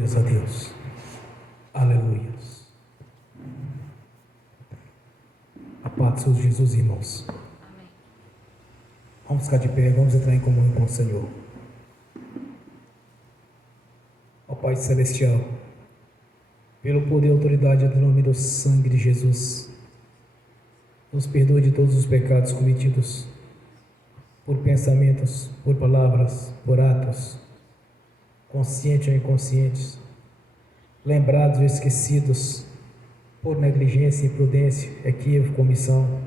Glórias a Deus. Aleluia. A paz do Senhor Jesus, irmãos. Amém. Vamos ficar de pé, vamos entrar em comunhão com o Senhor. Ó Pai Celestial, pelo poder e autoridade do nome do sangue de Jesus, nos perdoe de todos os pecados cometidos, por pensamentos, por palavras, por atos, conscientes ou inconscientes, lembrados ou esquecidos, por negligência, imprudência, equívoco, omissão.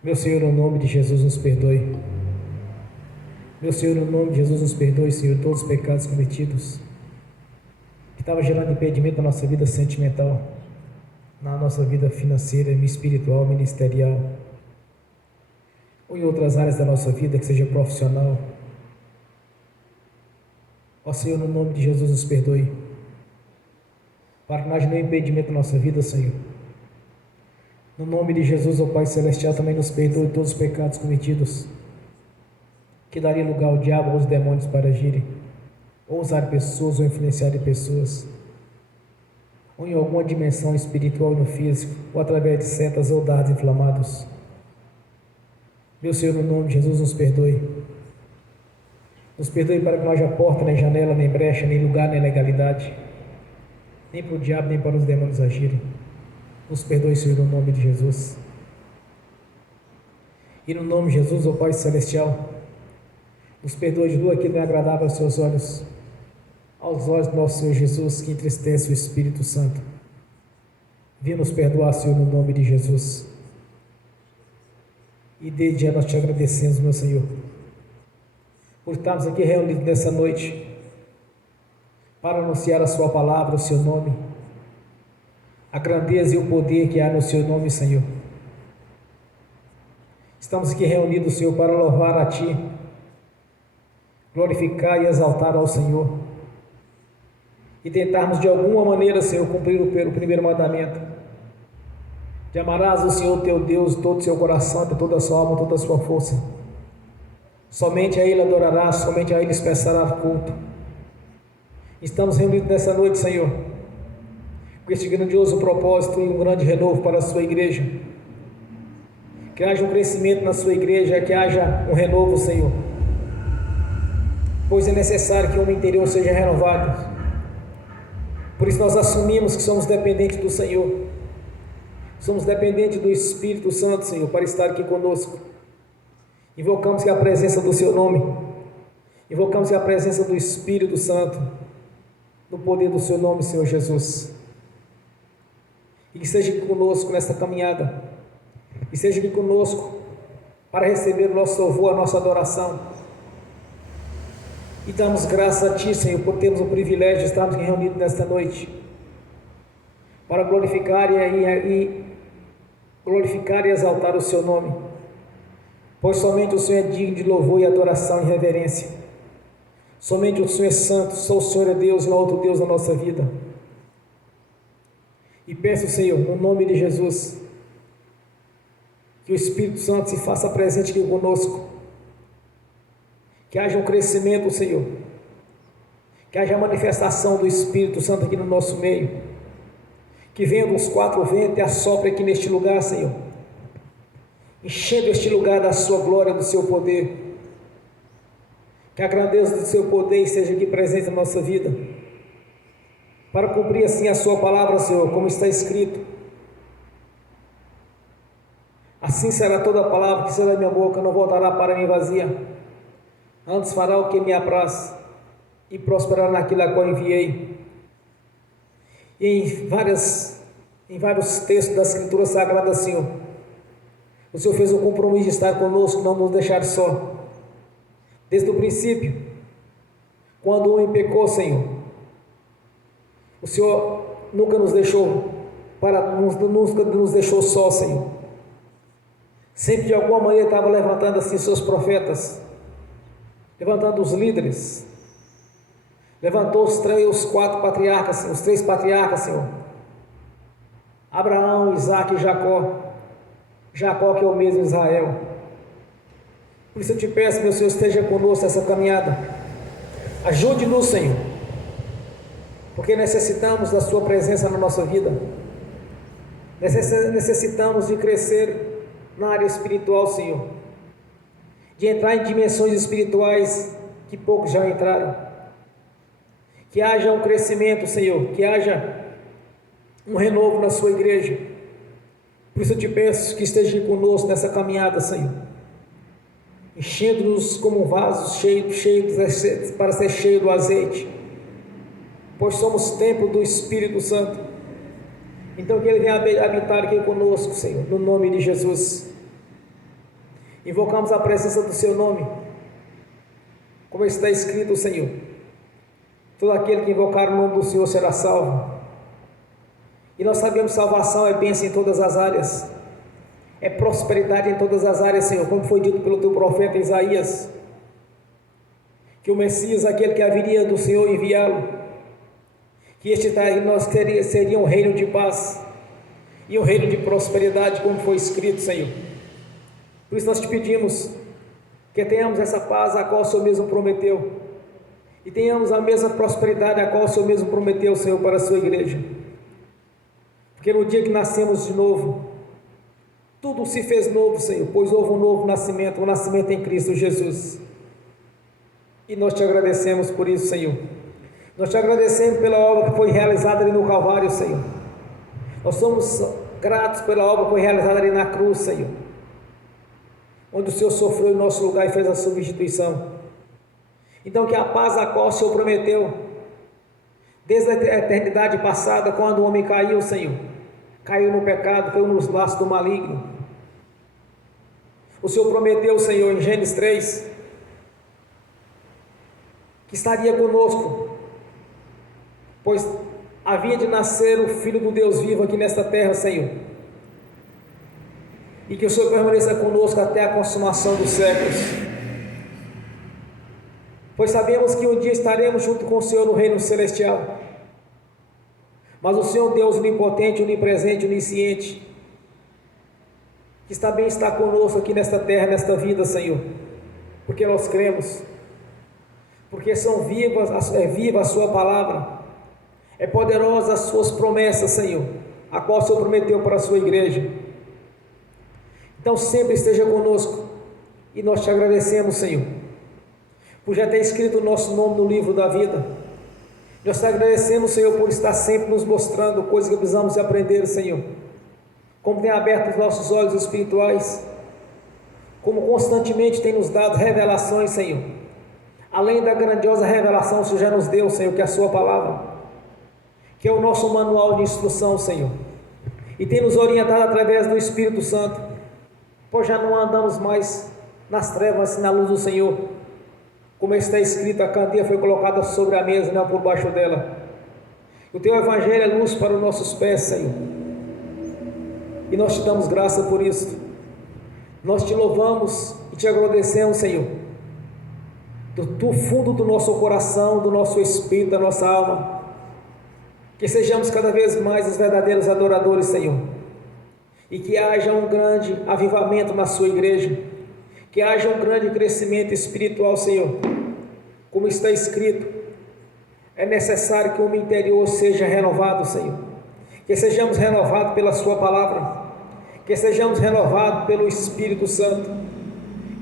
Meu Senhor, no nome de Jesus, nos perdoe. Meu Senhor, no nome de Jesus, nos perdoe, Senhor, todos os pecados cometidos, que estavam gerando impedimento na nossa vida sentimental, na nossa vida financeira, espiritual, ministerial, ou em outras áreas da nossa vida, que seja profissional. Ó Senhor, no nome de Jesus, nos perdoe, para que não haja nenhum impedimento na nossa vida, Senhor. No nome de Jesus, ó Pai Celestial, também nos perdoe todos os pecados cometidos, que daria lugar ao diabo ou aos demônios para agirem, ou usar pessoas, ou influenciar pessoas, ou em alguma dimensão espiritual no físico, ou através de setas ou dardos inflamados. Meu Senhor, no nome de Jesus, nos perdoe. Nos perdoe para que não haja porta, nem janela, nem brecha, nem lugar, nem legalidade, nem para o diabo, nem para os demônios agirem. Nos perdoe, Senhor, no nome de Jesus. E no nome de Jesus, ó Pai Celestial, nos perdoe de tudo aquilo que não é agradável aos seus olhos, aos olhos do nosso Senhor Jesus, que entristece o Espírito Santo. Venha nos perdoar, Senhor, no nome de Jesus. E desde já nós te agradecemos, meu Senhor, por estarmos aqui reunidos nessa noite, para anunciar a sua palavra, o seu nome, a grandeza e o poder que há no seu nome, Senhor. Estamos aqui reunidos, Senhor, para louvar a Ti, glorificar e exaltar ao Senhor, e tentarmos de alguma maneira, Senhor, cumprir o primeiro mandamento, de amarás o Senhor teu Deus de todo o seu coração, de toda a sua alma, toda a sua força. Somente a Ele adorarás, somente a Ele prestarás culto. Estamos reunidos nessa noite, Senhor, com este grandioso propósito e um grande renovo para a sua igreja. Que haja um crescimento na sua igreja, que haja um renovo, Senhor, pois é necessário que o homem interior seja renovado. Por isso nós assumimos que somos dependentes do Senhor, somos dependentes do Espírito Santo, Senhor, para estar aqui conosco. Invocamos que a presença do Seu nome, invocamos que a presença do Espírito Santo, no poder do Seu nome, Senhor Jesus, e que seja aqui conosco nessa caminhada, e seja aqui conosco para receber o nosso louvor, a nossa adoração, e damos graças a Ti, Senhor, por termos o privilégio de estarmos aqui reunidos nesta noite, para glorificar e exaltar o Seu nome, pois somente o Senhor é digno de louvor e adoração e reverência. Somente o Senhor é santo, só o Senhor é Deus, não há outro Deus na nossa vida. E peço, Senhor, no nome de Jesus, que o Espírito Santo se faça presente aqui conosco, que haja um crescimento, Senhor, que haja a manifestação do Espírito Santo aqui no nosso meio, que venha dos quatro ventos e assopre aqui neste lugar, Senhor, enchendo este lugar da sua glória, do seu poder. Que a grandeza do seu poder esteja aqui presente na nossa vida, para cumprir assim a sua palavra, Senhor, como está escrito. Assim será toda a palavra que será da minha boca, não voltará para mim vazia, antes fará o que me apraz, e prosperará naquilo a qual enviei. E em vários textos da Escritura Sagrada, Senhor, o Senhor fez um compromisso de estar conosco, não nos deixar só. Desde o princípio, quando o homem pecou, Senhor, o Senhor nunca nos deixou só, Senhor. Sempre de alguma maneira estava levantando assim seus profetas, levantando os líderes, levantou os quatro patriarcas, Senhor, os três patriarcas, Senhor, Abraão, Isaque e Jacó que é o mesmo Israel. Por isso eu te peço, meu Senhor, esteja conosco nessa caminhada, ajude-nos, Senhor, porque necessitamos da Sua presença na nossa vida. Necessitamos de crescer na área espiritual, Senhor, de entrar em dimensões espirituais que poucos já entraram. Que haja um crescimento, Senhor, que haja um renovo na Sua igreja. Por isso eu te peço que esteja conosco nessa caminhada, Senhor, enchendo-nos como um vaso cheio para ser cheio do azeite, pois somos templo do Espírito Santo. Então que Ele venha habitar aqui conosco, Senhor, no nome de Jesus. Invocamos a presença do Seu nome, como está escrito, Senhor: todo aquele que invocar o nome do Senhor será salvo. E nós sabemos que salvação é bênção em todas as áreas, é prosperidade em todas as áreas, Senhor, como foi dito pelo Teu profeta Isaías, que o Messias, aquele que haveria do Senhor enviá-lo, que este nós seria um reino de paz e um reino de prosperidade, como foi escrito, Senhor. Por isso nós te pedimos que tenhamos essa paz a qual o Senhor mesmo prometeu, e tenhamos a mesma prosperidade a qual o Senhor mesmo prometeu, Senhor, para a sua igreja, porque no dia que nascemos de novo, tudo se fez novo, Senhor, pois houve um novo nascimento, um nascimento em Cristo Jesus, e nós te agradecemos por isso, Senhor. Nós te agradecemos pela obra que foi realizada ali no Calvário, Senhor. Nós somos gratos pela obra que foi realizada ali na cruz, Senhor, onde o Senhor sofreu em nosso lugar e fez a substituição. Então que a paz a qual o Senhor prometeu, desde a eternidade passada, quando o homem caiu, Senhor, caiu no pecado, caiu nos laços do maligno, o Senhor prometeu, Senhor, em Gênesis 3, que estaria conosco, pois havia de nascer o Filho do Deus vivo aqui nesta terra, Senhor, e que o Senhor permaneça conosco até a consumação dos séculos, pois sabemos que um dia estaremos junto com o Senhor no reino celestial. Mas o Senhor Deus onipotente, onipresente, onisciente, que também está conosco aqui nesta terra, nesta vida, Senhor, porque nós cremos, porque é viva a sua palavra, é poderosa as suas promessas, Senhor, a qual o Senhor prometeu para a sua igreja. Então sempre esteja conosco, e nós te agradecemos, Senhor, por já ter escrito o nosso nome no livro da vida. Nós te agradecemos, Senhor, por estar sempre nos mostrando coisas que precisamos aprender, Senhor, como tem aberto os nossos olhos espirituais, como constantemente tem nos dado revelações, Senhor, além da grandiosa revelação que o Senhor já nos deu, Senhor, que é a sua palavra, que é o nosso manual de instrução, Senhor, e tem nos orientado através do Espírito Santo, pois já não andamos mais nas trevas, na luz do Senhor, como está escrito: a candeia foi colocada sobre a mesa, não por baixo dela. O Teu Evangelho é luz para os nossos pés, Senhor, e nós te damos graça por isso. Nós te louvamos e te agradecemos, Senhor, do fundo do nosso coração, do nosso espírito, da nossa alma, que sejamos cada vez mais os verdadeiros adoradores, Senhor, e que haja um grande avivamento na sua igreja, que haja um grande crescimento espiritual, Senhor, como está escrito: é necessário que o homem interior seja renovado, Senhor, que sejamos renovados pela sua palavra, que sejamos renovados pelo Espírito Santo,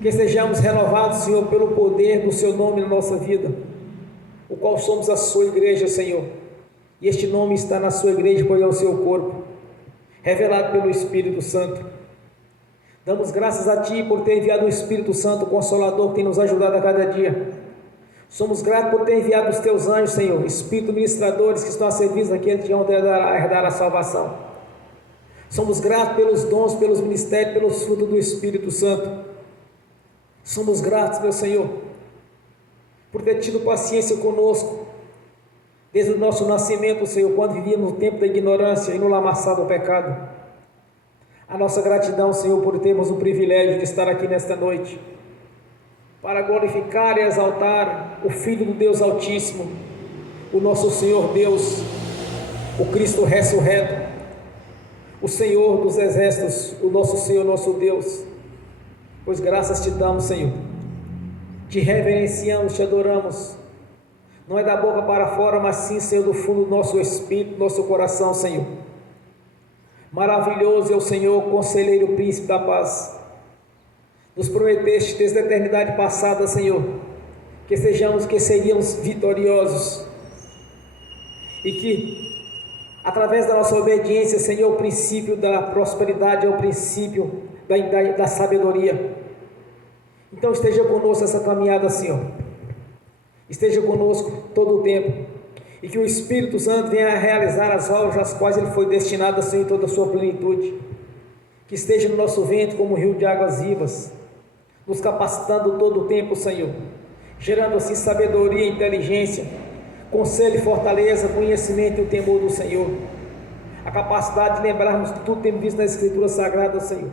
que sejamos renovados, Senhor, pelo poder do Seu nome na nossa vida, o qual somos a sua igreja, Senhor, e este nome está na sua igreja, pois é o seu corpo, revelado pelo Espírito Santo. Damos graças a Ti por ter enviado o Espírito Santo, o Consolador, que tem nos ajudado a cada dia. Somos gratos por ter enviado os Teus anjos, Senhor, Espírito ministradores, que estão a serviço daqueles que vão herdar a salvação. Somos gratos pelos dons, pelos ministérios, pelos frutos do Espírito Santo. Somos gratos, meu Senhor, por ter tido paciência conosco, desde o nosso nascimento, Senhor, quando vivíamos no tempo da ignorância e no lamaçal do pecado. A nossa gratidão, Senhor, por termos o privilégio de estar aqui nesta noite, para glorificar e exaltar o Filho do Deus Altíssimo, o nosso Senhor Deus, o Cristo ressurreto, o Senhor dos exércitos, o nosso Senhor, nosso Deus. Pois graças te damos, Senhor, te reverenciamos, te adoramos, não é da boca para fora, mas sim, Senhor, do fundo do nosso espírito, do nosso coração, Senhor. Maravilhoso é o Senhor, conselheiro, príncipe da paz. Nos prometeste desde a eternidade passada, Senhor, que seríamos vitoriosos e que, através da nossa obediência, Senhor, o princípio da prosperidade é o princípio da sabedoria. Então esteja conosco essa caminhada, Senhor. Esteja conosco todo o tempo, e que o Espírito Santo venha a realizar as obras às quais Ele foi destinado, Senhor, em toda a sua plenitude. Que esteja no nosso ventre como um rio de águas vivas, nos capacitando todo o tempo, Senhor, gerando assim sabedoria e inteligência, conselho e fortaleza, conhecimento e o temor do Senhor, a capacidade de lembrarmos de tudo que temos visto na Escritura Sagrada, Senhor,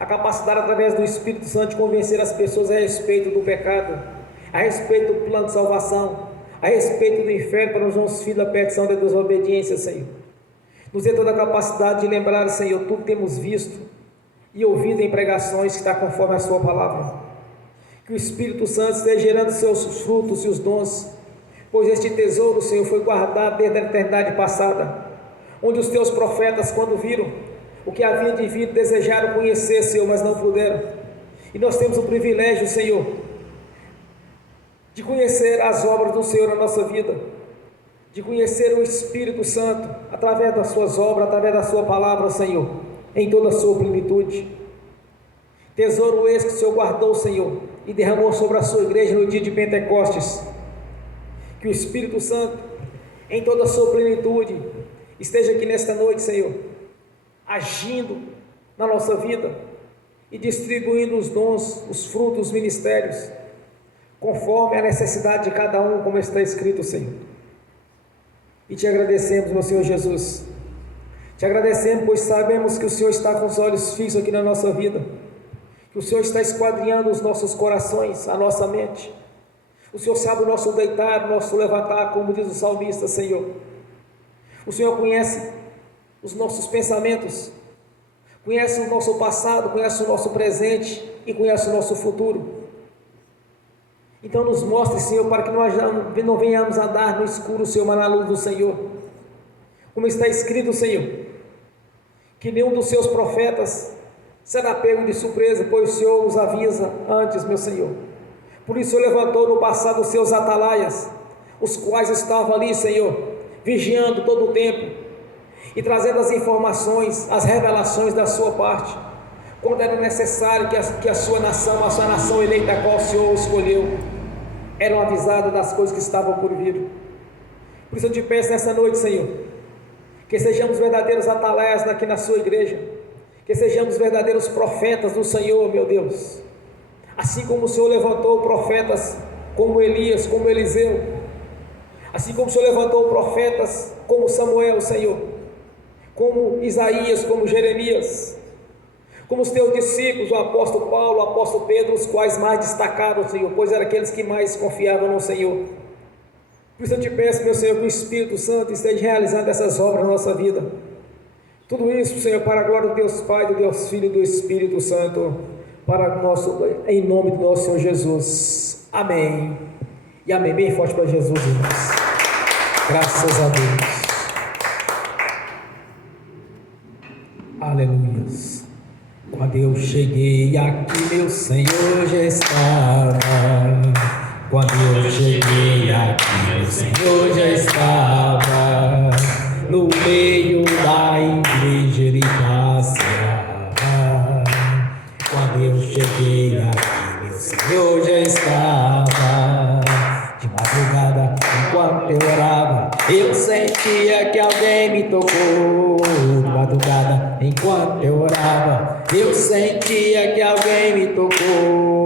a capacidade através do Espírito Santo de convencer as pessoas a respeito do pecado, a respeito do plano de salvação, a respeito do inferno para os nossos filhos, da perdição da desobediência, Senhor. Nos dê toda a capacidade de lembrar, Senhor, tudo que temos visto e ouvido em pregações que está conforme a sua palavra. Que o Espírito Santo esteja gerando seus frutos e os dons, pois este tesouro, Senhor, foi guardado desde a eternidade passada, onde os teus profetas, quando viram o que havia de vir, desejaram conhecer, Senhor, mas não puderam. E nós temos o privilégio, Senhor, de conhecer as obras do Senhor na nossa vida, de conhecer o Espírito Santo através das suas obras, através da sua palavra, Senhor, em toda a sua plenitude. Tesouro esse que o Senhor guardou, Senhor, e derramou sobre a sua igreja no dia de Pentecostes. Que o Espírito Santo, em toda a sua plenitude, esteja aqui nesta noite, Senhor, agindo na nossa vida e distribuindo os dons, os frutos, os ministérios, conforme a necessidade de cada um, como está escrito, Senhor. E te agradecemos, meu Senhor Jesus. Te agradecemos, pois sabemos que o Senhor está com os olhos fixos aqui na nossa vida, que o Senhor está esquadrinhando os nossos corações, a nossa mente. O Senhor sabe o nosso deitar, o nosso levantar, como diz o salmista, Senhor. O Senhor conhece os nossos pensamentos, conhece o nosso passado, conhece o nosso presente e conhece o nosso futuro. Então nos mostre, Senhor, para que nós não venhamos a andar no escuro, Senhor, mas na luz do Senhor. Como está escrito, Senhor, que nenhum dos seus profetas será pego de surpresa, pois o Senhor os avisa antes, meu Senhor. Por isso o Senhor levantou no passado os seus atalaias, os quais estavam ali, Senhor, vigiando todo o tempo e trazendo as informações, as revelações da sua parte, quando era necessário que a sua nação eleita, a qual o Senhor escolheu, eram avisadas das coisas que estavam por vir. Por isso eu te peço nessa noite, Senhor, que sejamos verdadeiros atalaias aqui na sua igreja, que sejamos verdadeiros profetas do Senhor, meu Deus, assim como o Senhor levantou profetas como Elias, como Eliseu, assim como o Senhor levantou profetas como Samuel, Senhor, como Isaías, como Jeremias, como os teus discípulos, o apóstolo Paulo, o apóstolo Pedro, os quais mais destacaram, Senhor, pois eram aqueles que mais confiavam no Senhor. Por isso eu te peço, meu Senhor, que o Espírito Santo esteja realizando essas obras na nossa vida. Tudo isso, Senhor, para a glória do Deus Pai, do Deus Filho e do Espírito Santo, em nome do nosso Senhor Jesus. Amém. E amém. Bem forte para Jesus, irmãos. Graças a Deus. Aleluia. Quando eu cheguei aqui, meu Senhor já estava. Quando eu cheguei aqui, meu Senhor já estava no meio da igreja, Ele passeava. Quando eu cheguei aqui, meu Senhor já estava. De madrugada, enquanto eu orava, eu sentia que alguém me tocou. De madrugada, enquanto eu orava, eu sentia que alguém me tocou.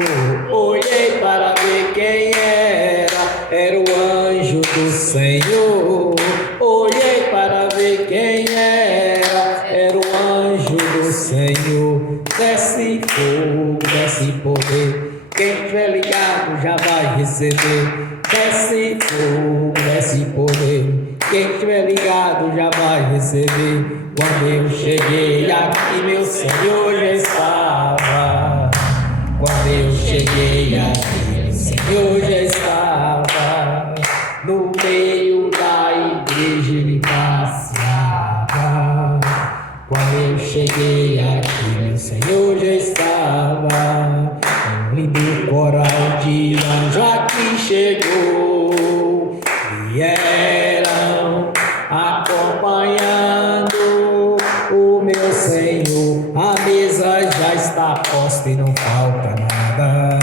Olhei para ver quem era o anjo do Senhor. Olhei para ver quem era o anjo do Senhor. Desce fogo, desce poder, quem tiver ligado já vai receber. Desce fogo, desce poder, quem tiver ligado já vai receber. Quando eu cheguei aqui, meu Senhor já estava. Quando eu cheguei aqui, meu Senhor já estava. vieram acompanhando o meu Senhor. A mesa já está posta e não falta nada.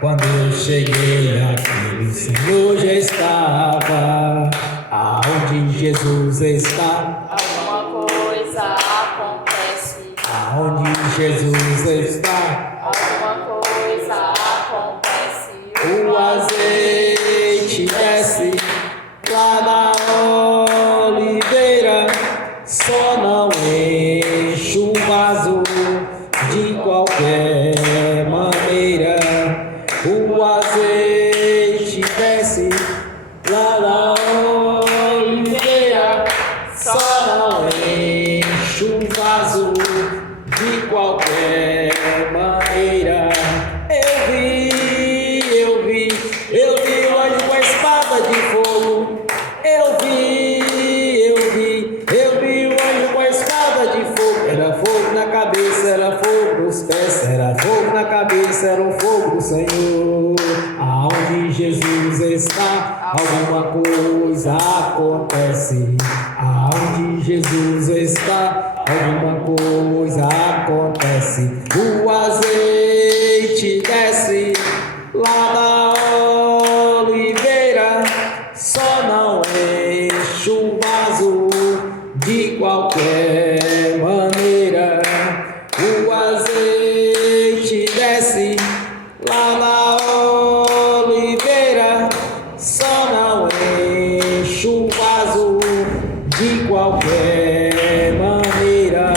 Quando eu cheguei aqui, o Senhor já estava. Aonde Jesus está, alguma coisa acontece. Aonde Jesus está, Alguma coisa acontece. o azeite desce lá da oliveira, só não enche o vaso de qualquer maneira. O azeite desce lá da oliveira, só não enche o vaso de qualquer maneira. Eu vi o anjo com a espada de fogo. Eu vi o anjo com a espada de fogo. Era fogo na cabeça, era fogo nos pés, era fogo na cabeça, era o fogo do Senhor. Aonde Jesus está, alguma coisa acontece. Aonde Jesus está, alguma coisa acontece. O azeite desce lá da oliveira, só não enche o vaso de qualquer maneira. O azeite desce lá da oliveira, só não enche o vaso de qualquer maneira.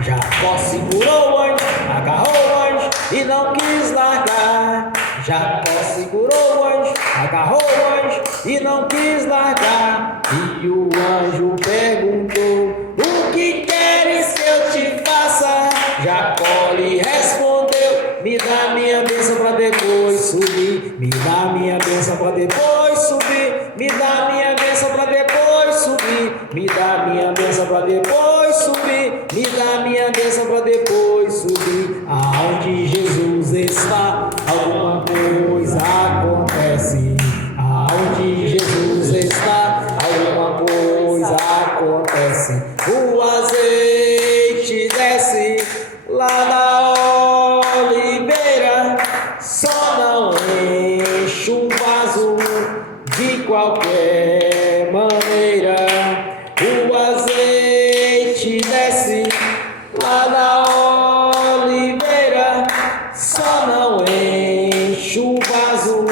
Jacó segurou o anjo, agarrou o anjo e não quis largar. Jacó segurou o anjo, agarrou o anjo e não quis largar. E o anjo perguntou: o que queres que eu te faça? Jacó lhe respondeu: me dá minha bênção para depois subir. Me dá minha bênção para depois subir. Me dá minha bênção para depois subir. Me dá minha bênção para depois subir. Me dá minha bênção para depois subir. Aonde Jesus está, alguma coisa acontece. Aonde Jesus está, alguma coisa acontece. O azeite desce lá da oliveira, só não enche o vaso de qualquer maneira. O azeite desce lá da oliveira, só não enche o vaso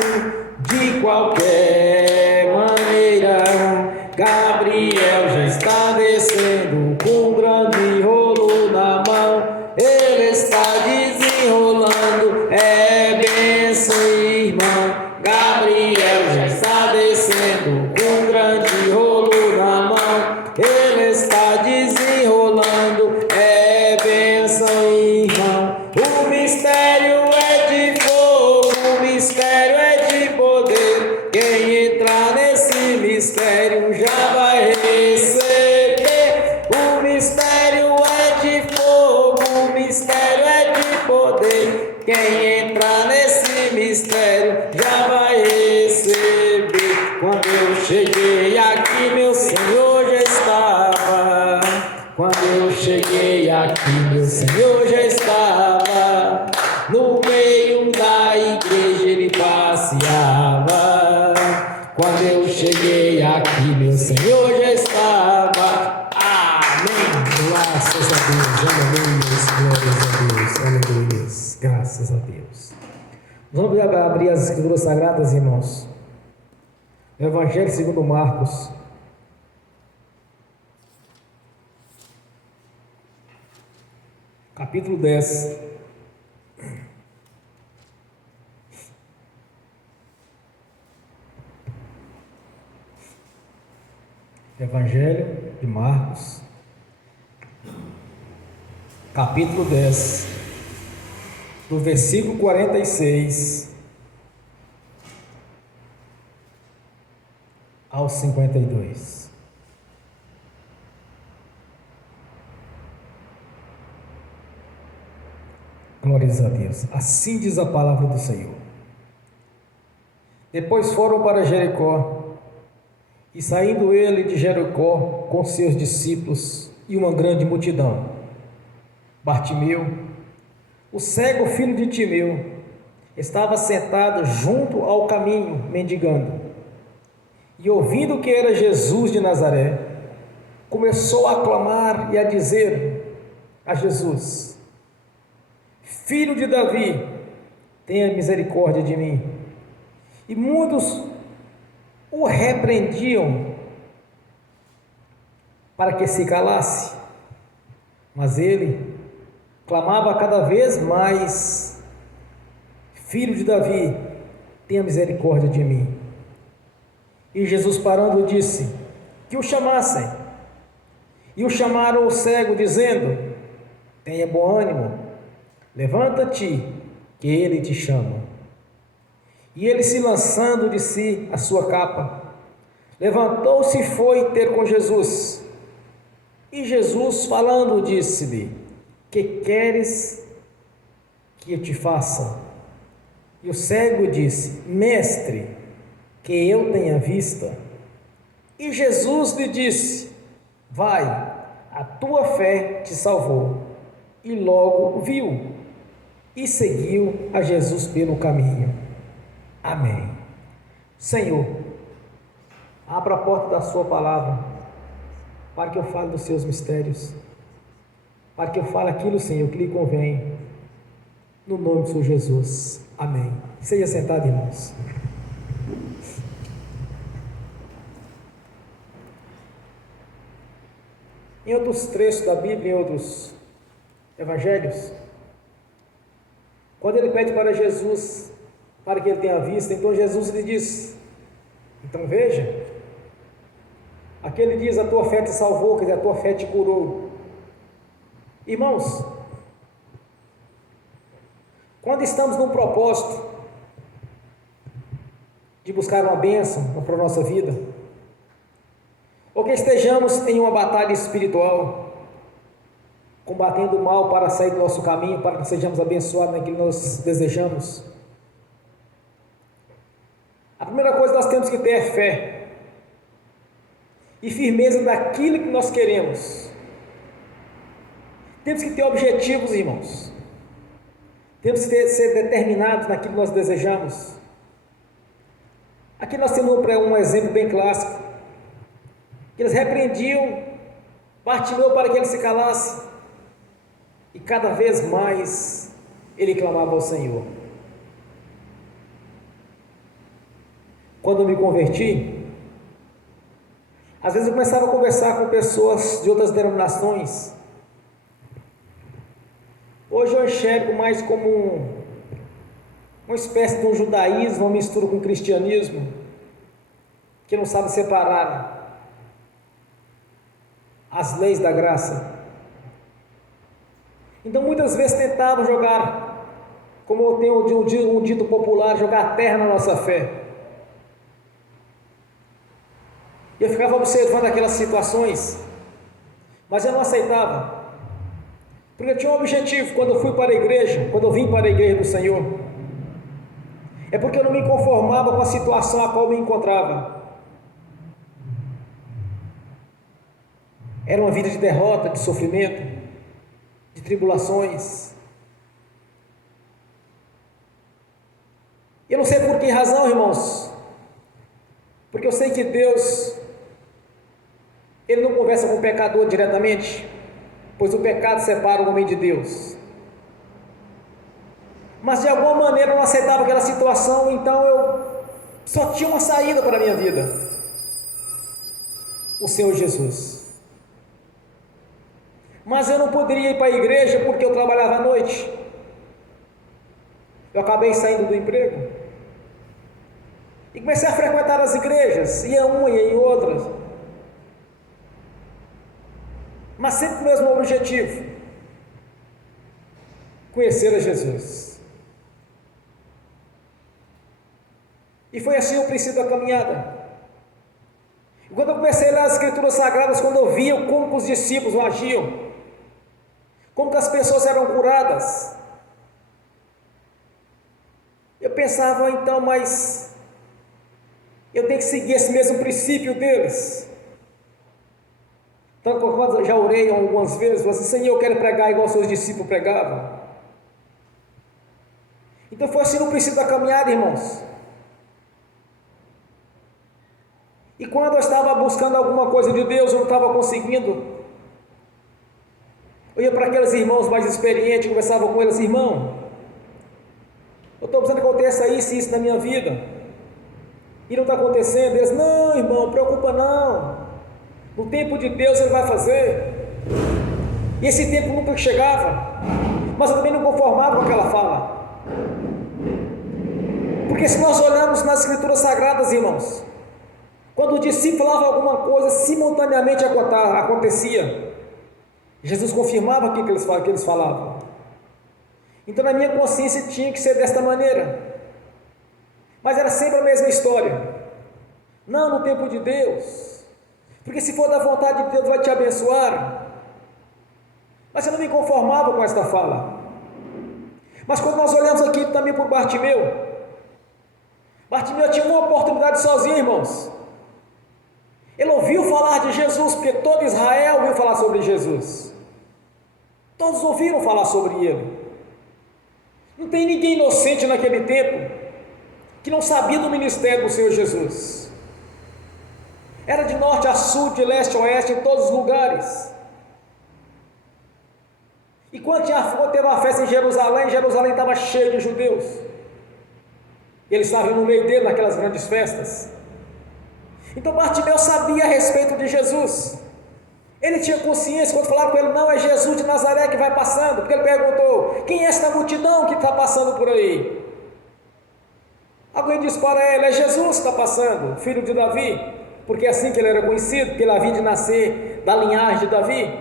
de qualquer maneira. Gabriel já está descendo com um grande rolo na mão. Ele está desenrolando, é bênção, irmão. Gabriel já está descendo com um grande rolo na mão. Ele está desenrolando, é bênção, irmão. O mistério é de fogo, o mistério é de poder. Quem entrar nesse mistério já vai receber. O mistério é de fogo, o mistério é de poder. Quem entrar nesse mistério já vai receber. Quando eu cheguei aqui, meu Senhor já estava. Quando eu cheguei aqui, meu Senhor já estava. No meio da igreja ele passeava. Quando eu cheguei aqui, meu Senhor já estava. Amém. Graças a Deus. Aleluia. Glórias a Deus. Aleluia. Graças a Deus. Vamos abrir as Escrituras Sagradas, irmãos. Evangelho segundo Marcos. Capítulo 10. Evangelho de Marcos, capítulo 10, do versículo 46 ao 52. Glórias a Deus. Assim diz a palavra do Senhor. Depois foram para Jericó, E saindo ele de Jericó com seus discípulos e uma grande multidão, Bartimeu, o cego filho de Timeu, estava sentado junto ao caminho, mendigando. E ouvindo que era Jesus de Nazaré, começou a clamar e a dizer a Jesus: Filho de Davi, tenha misericórdia de mim. E muitos o repreendiam para que se calasse, mas ele clamava cada vez mais: Filho de Davi, tenha misericórdia de mim. E Jesus, parando, disse que o chamassem. E o chamaram o cego, dizendo: Tenha bom ânimo, levanta-te, que ele te chama. E ele, se lançando de si a sua capa, levantou-se e foi ter com Jesus. E Jesus, falando, disse-lhe: Que queres que eu te faça? E o cego disse: Mestre, que eu tenha vista. E Jesus lhe disse: Vai, a tua fé te salvou. E logo viu e seguiu a Jesus pelo caminho. Amém. Senhor, abra a porta da sua palavra, para que eu fale dos seus mistérios, para que eu fale aquilo, Senhor, que lhe convém, no nome do Senhor Jesus. Amém. Seja sentado, irmãos. Em outros trechos da Bíblia, em outros evangelhos, quando ele pede para Jesus, para que ele tenha vista, então Jesus lhe diz: Então veja, aqui ele diz: A tua fé te salvou, quer dizer, a tua fé te curou. Irmãos, quando estamos num propósito de buscar uma bênção para a nossa vida, ou que estejamos em uma batalha espiritual, combatendo o mal para sair do nosso caminho, para que sejamos abençoados naquilo que nós desejamos, a primeira coisa que nós temos que ter é fé e firmeza daquilo que nós queremos. Temos que ter objetivos, irmãos. Temos que ser determinados naquilo que nós desejamos. Aqui nós temos um exemplo bem clássico, que eles repreendiam Bartimeu para que ele se calasse, e cada vez mais ele clamava ao Senhor. Quando eu me converti, às vezes eu começava a conversar com pessoas de outras denominações. Hoje eu enxergo mais como uma espécie de um judaísmo, uma mistura com o cristianismo, que não sabe separar as leis da graça. Então muitas vezes tentavam jogar, como eu tenho um dito popular, jogar terra na nossa fé. Eu ficava observando aquelas situações, mas eu não aceitava, porque eu tinha um objetivo. Quando eu fui para a igreja, quando eu vim para a igreja do Senhor, é porque eu não me conformava com a situação a qual eu me encontrava. Era uma vida de derrota, de sofrimento, de tribulações. Eu não sei por que razão, irmãos, porque eu sei que Deus, Ele não conversa com o pecador diretamente, pois o pecado separa o homem de Deus. Mas de alguma maneira eu não aceitava aquela situação, então eu só tinha uma saída para a minha vida: o Senhor Jesus. Mas eu não poderia ir para a igreja porque eu trabalhava à noite. Eu acabei saindo do emprego e comecei a frequentar as igrejas, ia uma e ia em outras, mas sempre com o mesmo objetivo: conhecer a Jesus. E foi assim o princípio da caminhada. E quando eu comecei a ler as Escrituras Sagradas, quando eu via como que os discípulos agiam, como que as pessoas eram curadas, eu pensava, então, mas Eu tenho que seguir esse mesmo princípio deles. Tanto quando eu já orei algumas vezes, falei assim: Senhor, eu quero pregar igual seus discípulos pregavam. Então foi assim no princípio da caminhada, irmãos. E quando eu estava buscando alguma coisa de Deus, eu não estava conseguindo, eu ia para aqueles irmãos mais experientes, conversava com eles: irmão, eu estou precisando que aconteça isso e isso na minha vida, e não está acontecendo. Eles: não, irmão, não preocupa não, no tempo de Deus Ele vai fazer. E esse tempo nunca chegava, mas eu também não conformava com aquela fala, porque se nós olharmos nas Escrituras Sagradas, irmãos, quando o discípulo falava alguma coisa, simultaneamente acontecia. Jesus confirmava aquilo que eles falavam. Então na minha consciência tinha que ser desta maneira, mas era sempre a mesma história: não, no tempo de Deus, porque se for da vontade de Deus vai te abençoar. Mas eu não me conformava com esta fala. Mas quando nós olhamos aqui também por Bartimeu tinha uma oportunidade sozinho, irmãos. Ele ouviu falar de Jesus, porque todo Israel ouviu falar sobre Jesus, todos ouviram falar sobre ele. Não tem ninguém inocente naquele tempo que não sabia do ministério do Senhor Jesus. Era de norte a sul, de leste a oeste, em todos os lugares. E quando teve uma festa em Jerusalém estava cheio de judeus. Eles estavam no meio dele naquelas grandes festas. Então Bartimeu sabia a respeito de Jesus. Ele tinha consciência quando falaram com ele: não, é Jesus de Nazaré que vai passando. Porque ele perguntou: quem é esta multidão que está passando por aí? Alguém disse para ele: é Jesus que está passando, filho de Davi. Porque é assim que ele era conhecido, porque ele havia de nascer da linhagem de Davi,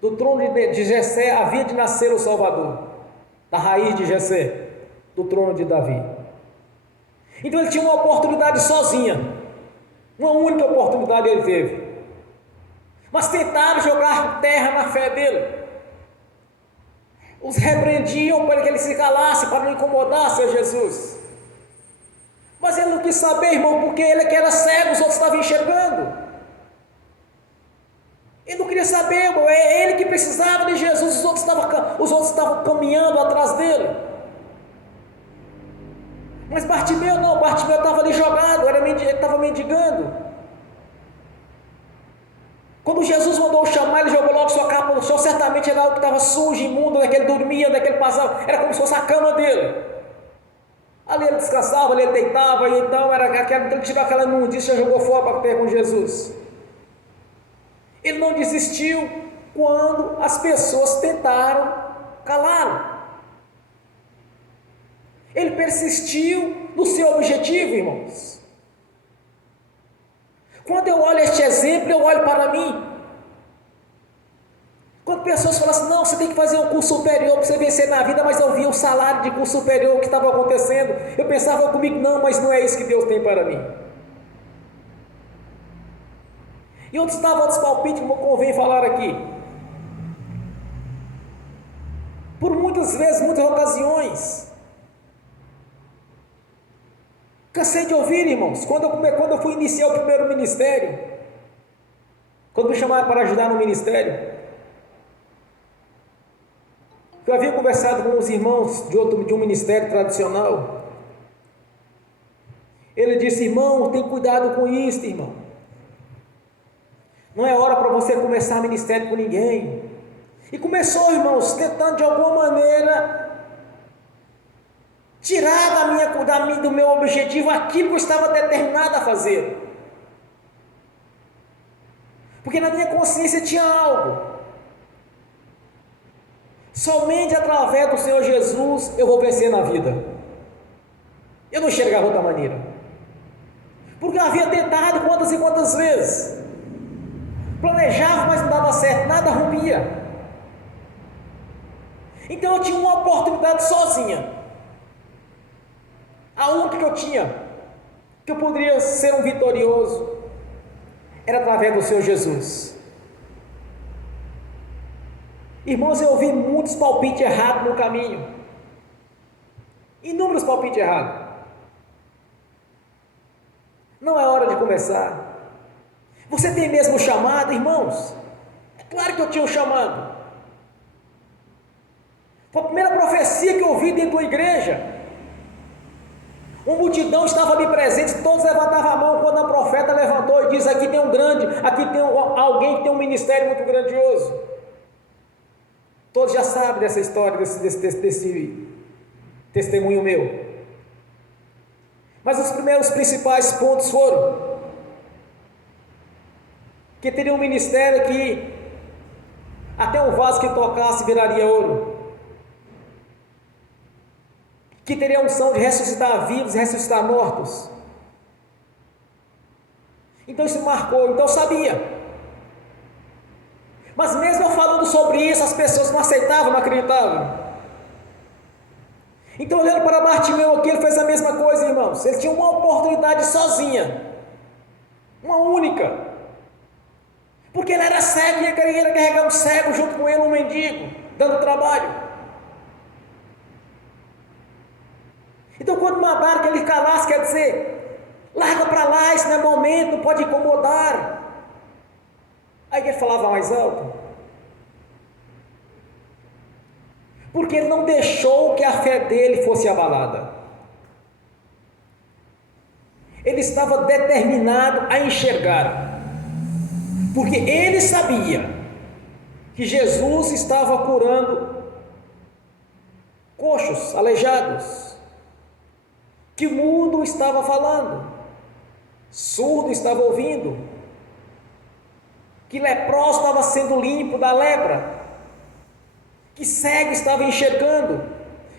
do trono de Jessé havia de nascer o Salvador, da raiz de Jessé, do trono de Davi. Então ele tinha uma oportunidade sozinha, uma única oportunidade ele teve, mas tentaram jogar terra na fé dele, os repreendiam para que ele se calasse, para não incomodar Senhor Jesus. Mas ele não quis saber, irmão, porque ele que era cego, os outros estavam enxergando. Ele não queria saber, irmão, é ele que precisava de Jesus, os outros estavam caminhando atrás dele. Mas Bartimeu não, Bartimeu estava ali jogado, ele estava mendigando. Quando Jesus mandou chamar, ele jogou logo sua capa no chão. Certamente era algo que estava sujo, imundo, onde ele dormia, onde ele passava, era como se fosse a cama dele. Ali ele descansava, ali ele deitava, e então ele tirou aquela imundícia e jogou fora para ter com Jesus. Ele não desistiu quando as pessoas tentaram calá-lo. Ele persistiu no seu objetivo, irmãos. Quando eu olho este exemplo, eu olho para mim. Quando pessoas falam assim: não, você tem que fazer um curso superior para você vencer na vida, mas eu via o salário de curso superior que estava acontecendo, eu pensava comigo: não, mas não é isso que Deus tem para mim. E outros davam outros palpites, como convém falar aqui. Por muitas vezes, muitas ocasiões, cansei de ouvir, irmãos, quando eu fui iniciar o primeiro ministério, quando me chamaram para ajudar no ministério, eu havia conversado com os irmãos de um ministério tradicional. Ele disse: irmão, tem cuidado com isso, irmão. Não é hora para você começar ministério com ninguém. E começou, irmãos, tentando de alguma maneira tirar do meu objetivo aquilo que eu estava determinado a fazer. Porque na minha consciência tinha algo. Somente através do Senhor Jesus eu vou vencer na vida. Eu não enxergava outra maneira. Porque eu havia tentado quantas e quantas vezes. Planejava, mas não dava certo, nada rompia. Então eu tinha uma oportunidade sozinha. A única que eu tinha, que eu poderia ser um vitorioso, era através do Senhor Jesus. Irmãos, eu ouvi muitos palpites errados no caminho. Inúmeros palpites errados. Não é hora de começar. Você tem mesmo chamado, irmãos? É claro que eu tinha um chamado. Foi a primeira profecia que eu ouvi dentro da igreja. Uma multidão estava ali presente, todos levantavam a mão quando a profeta levantou e disse: aqui tem um grande, aqui tem alguém que tem um ministério muito grandioso. Todos já sabem dessa história, desse testemunho meu. Mas os principais pontos foram que teria um ministério que até um vaso que tocasse viraria ouro. Que teria a unção de ressuscitar vivos e ressuscitar mortos. Então isso marcou, então eu sabia. Mas mesmo eu falando sobre isso, as pessoas não aceitavam, não acreditavam. Então olhando para Bartimeu aqui, ele fez a mesma coisa, irmãos. Ele tinha uma oportunidade sozinha. Uma única. Porque ele era cego e ele queria carregar um cego junto com ele, um mendigo, dando trabalho. Então quando mandaram que ele calasse, quer dizer, larga para lá, isso não é momento, não pode incomodar. Aí ele falava mais alto. Porque ele não deixou que a fé dele fosse abalada. Ele estava determinado a enxergar. Porque ele sabia que Jesus estava curando coxos, aleijados. Que mudo estava falando, surdo estava ouvindo, que leproso estava sendo limpo da lepra, que cego estava enxergando,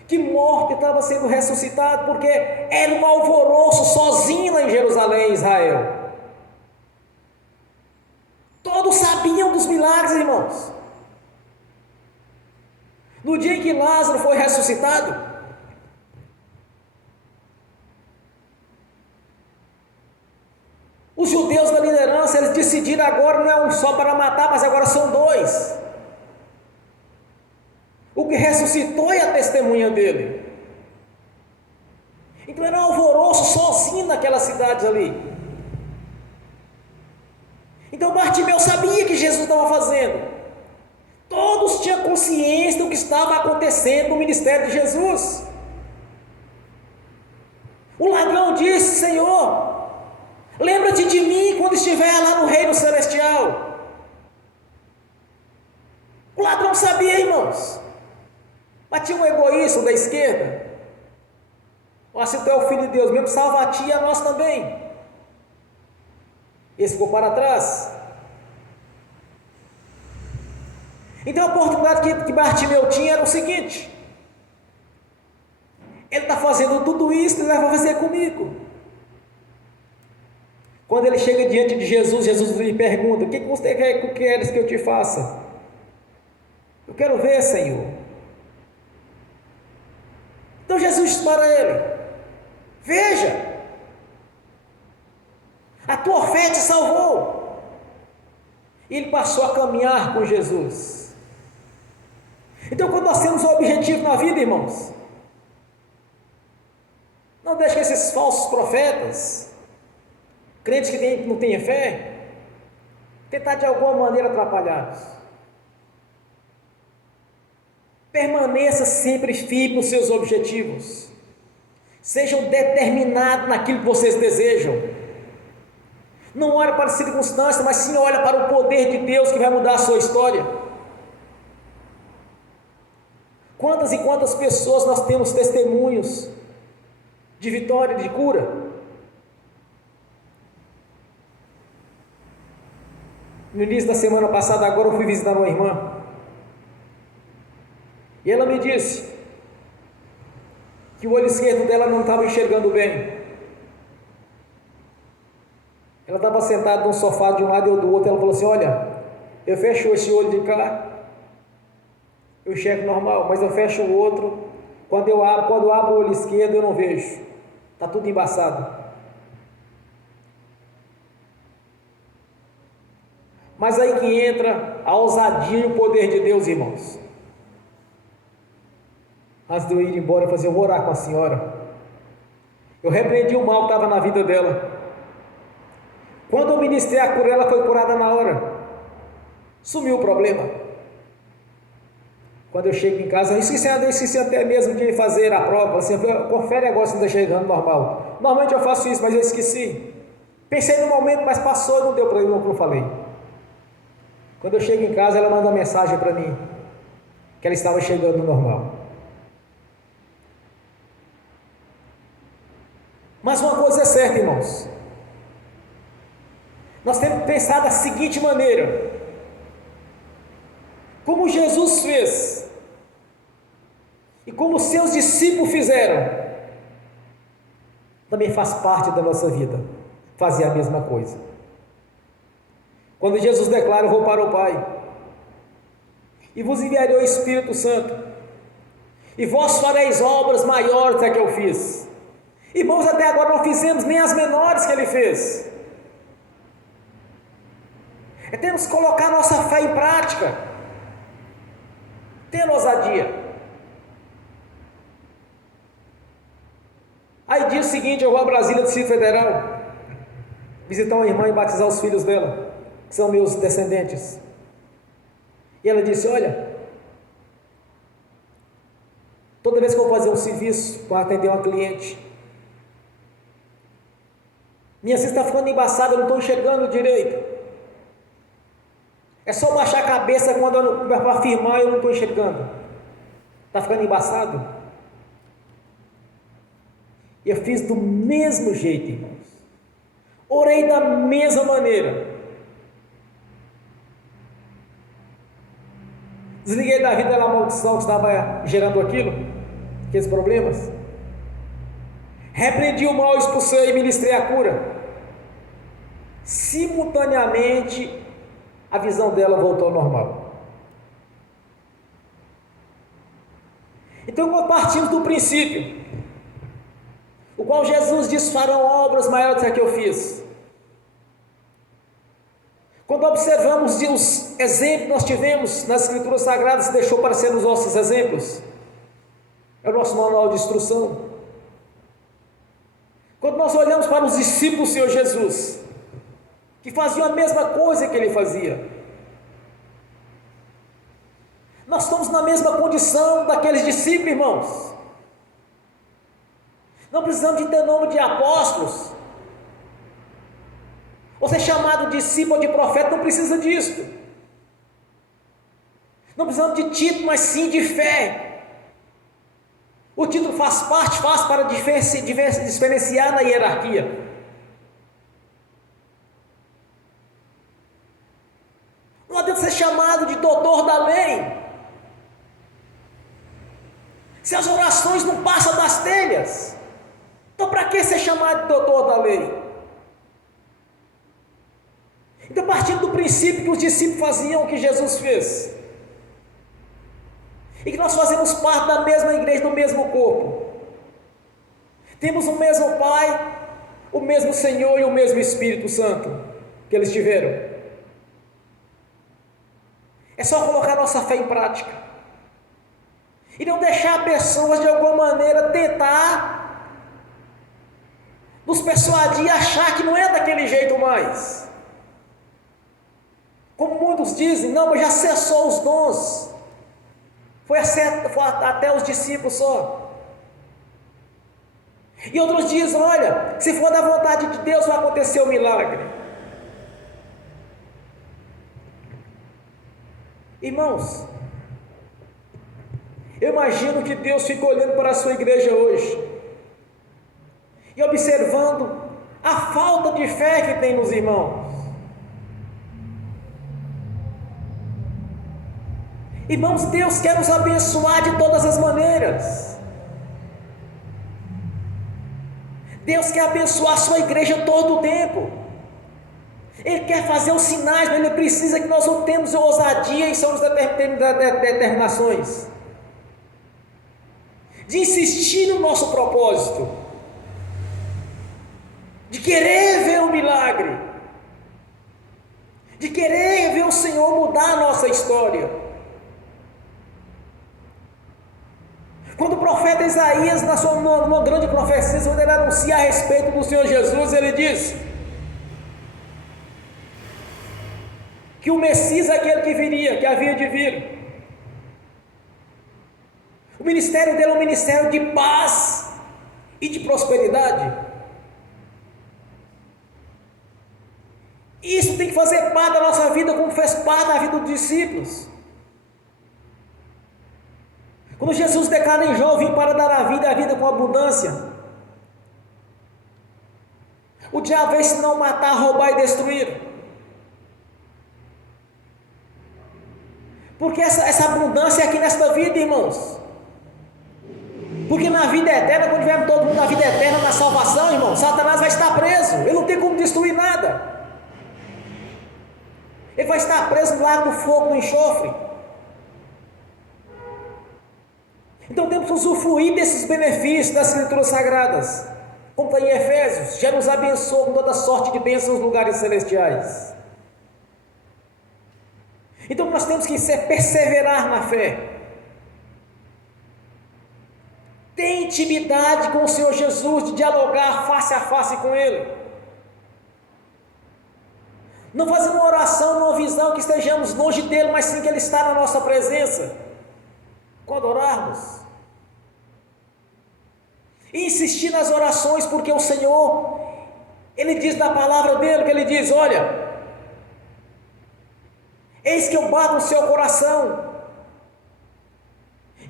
que morto estava sendo ressuscitado, porque era um alvoroço sozinho lá em Jerusalém, Israel. Todos sabiam dos milagres, irmãos. No dia em que Lázaro foi ressuscitado, os judeus da liderança, eles decidiram agora não é um só para matar, mas agora são dois. O que ressuscitou é a testemunha dele. Então era um alvoroço sozinho naquelas cidades ali. Então Bartimeu sabia que Jesus estava fazendo. Todos tinham consciência do que estava acontecendo no ministério de Jesus. O ladrão disse: Senhor, lembra-te de mim quando estiver lá no reino celestial. O ladrão sabia, irmãos. Mas tinha um egoísta da esquerda. Mas se tu é o filho de Deus mesmo, salva a ti e a nós também. Esse ficou para trás. Então a oportunidade que Bartimeu tinha era o seguinte: ele está fazendo tudo isso, ele vai fazer comigo. Quando ele chega diante de Jesus, Jesus lhe pergunta: o que você queres que eu te faça? Eu quero ver, Senhor. Então Jesus disse para ele: veja, a tua fé te salvou. E ele passou a caminhar com Jesus. Então quando nós temos um objetivo na vida, irmãos, não deixe que esses falsos profetas, crentes que não têm fé, tentar de alguma maneira atrapalhá-los. Permaneça sempre firme nos seus objetivos. Sejam determinados naquilo que vocês desejam. Não olhe para as circunstâncias, mas sim olhe para o poder de Deus que vai mudar a sua história. Quantas e quantas pessoas nós temos testemunhos de vitória, de cura? No início da semana passada, agora eu fui visitar uma irmã. E ela me disse que o olho esquerdo dela não estava enxergando bem. Ela estava sentada num sofá de um lado e eu do outro. Ela falou assim: olha, eu fecho esse olho de cá, eu enxergo normal, mas eu fecho o outro, quando eu abro o olho esquerdo eu não vejo, está tudo embaçado. Mas aí que entra a ousadia e o poder de Deus, irmãos. Antes de eu ir embora, eu falei assim: eu vou orar com a senhora. Eu repreendi o mal que estava na vida dela. eu ministrei a cura, ela foi curada na hora. Sumiu o problema. Quando eu chego em casa, eu esqueci até mesmo de fazer a prova. Assim, confere agora se não está chegando normal. Normalmente eu faço isso, mas eu esqueci. Pensei no momento, mas passou, não deu problema o que eu falei. Quando eu chego em casa, ela manda uma mensagem para mim, que ela estava chegando normal. Mas uma coisa é certa, irmãos. Nós temos que pensar da seguinte maneira: como Jesus fez e como seus discípulos fizeram, também faz parte da nossa vida fazer a mesma coisa. Quando Jesus declara: eu vou para o Pai e vos enviarei o Espírito Santo, e vós fareis obras maiores do que eu fiz. Irmãos, até agora não fizemos nem as menores que ele fez. Temos que colocar nossa fé em prática, ter ousadia. Aí dia seguinte eu vou a Brasília, Distrito Federal, visitar uma irmã e batizar os filhos dela, que são meus descendentes. E ela disse: olha, toda vez que eu vou fazer um serviço para atender uma cliente, minha cesta está ficando embaçada, eu não estou enxergando direito. É só baixar a cabeça para afirmar, eu não estou enxergando. Está ficando embaçado? E eu fiz do mesmo jeito, irmãos. Orei da mesma maneira. Desliguei da vida da maldição que estava gerando aqueles problemas. Repreendi o mal, expulsei e ministrei a cura. Simultaneamente, a visão dela voltou ao normal. Então, partimos do princípio, o qual Jesus diz: farão obras maiores do que eu fiz. Quando observamos os exemplos que nós tivemos nas Escrituras Sagradas, que deixou para ser os nossos exemplos, é o nosso manual de instrução. Quando nós olhamos para os discípulos do Senhor Jesus, que faziam a mesma coisa que ele fazia, nós estamos na mesma condição daqueles discípulos, irmãos. Não precisamos de ter nome de apóstolos, ou ser chamado de discípulo ou de profeta, não precisa disso. Não precisamos de título, mas sim de fé. O título faz para diferenciar na hierarquia. Não adianta ser chamado de doutor da lei, se as orações não passam das telhas. Então, para que ser chamado de doutor da lei? Então, partindo do princípio que os discípulos faziam o que Jesus fez, e que nós fazemos parte da mesma igreja, do mesmo corpo, temos o mesmo Pai, o mesmo Senhor e o mesmo Espírito Santo que eles tiveram. É só colocar nossa fé em prática e não deixar pessoas de alguma maneira tentar nos persuadir e achar que não é daquele jeito mais. Como muitos dizem: não, mas já cessou os dons, foi até os discípulos só. E outros dizem: olha, se for da vontade de Deus vai acontecer o milagre. Irmãos, eu imagino que Deus fica olhando para a sua igreja hoje e observando a falta de fé que tem nos irmãos. Irmãos, Deus quer nos abençoar de todas as maneiras. Deus quer abençoar a sua igreja todo o tempo. Ele quer fazer os sinais, mas Ele precisa que nós não temos ousadia em suas determinações, de insistir no nosso propósito, de querer ver o milagre, de querer ver o Senhor mudar a nossa história. Quando o profeta Isaías, numa grande profecia, quando ele anuncia a respeito do Senhor Jesus, ele diz: que o Messias é aquele que viria, que havia de vir. O ministério dele é um ministério de paz e de prosperidade. Isso tem que fazer parte da nossa vida, como fez parte da vida dos discípulos. Quando Jesus declara em João: vim para dar a vida com abundância. O diabo veio senão matar, roubar e destruir. Porque essa abundância é aqui nesta vida, irmãos. Porque na vida eterna, quando tivermos todo mundo na vida eterna, na salvação, irmão, Satanás vai estar preso. Ele não tem como destruir nada. Ele vai estar preso no lago do fogo, no enxofre. Então temos que usufruir desses benefícios das Escrituras Sagradas. Como está em Efésios: já nos abençoou com toda sorte de bênçãos nos lugares celestiais. Então nós temos que perseverar na fé. Ter intimidade com o Senhor Jesus, de dialogar face a face com Ele. Não fazer uma oração, uma visão que estejamos longe dEle, mas sim que Ele está na nossa presença. Quando orarmos. E insistir nas orações, porque o Senhor, Ele diz na palavra dEle, que Ele diz: olha, eis que eu bato no seu coração.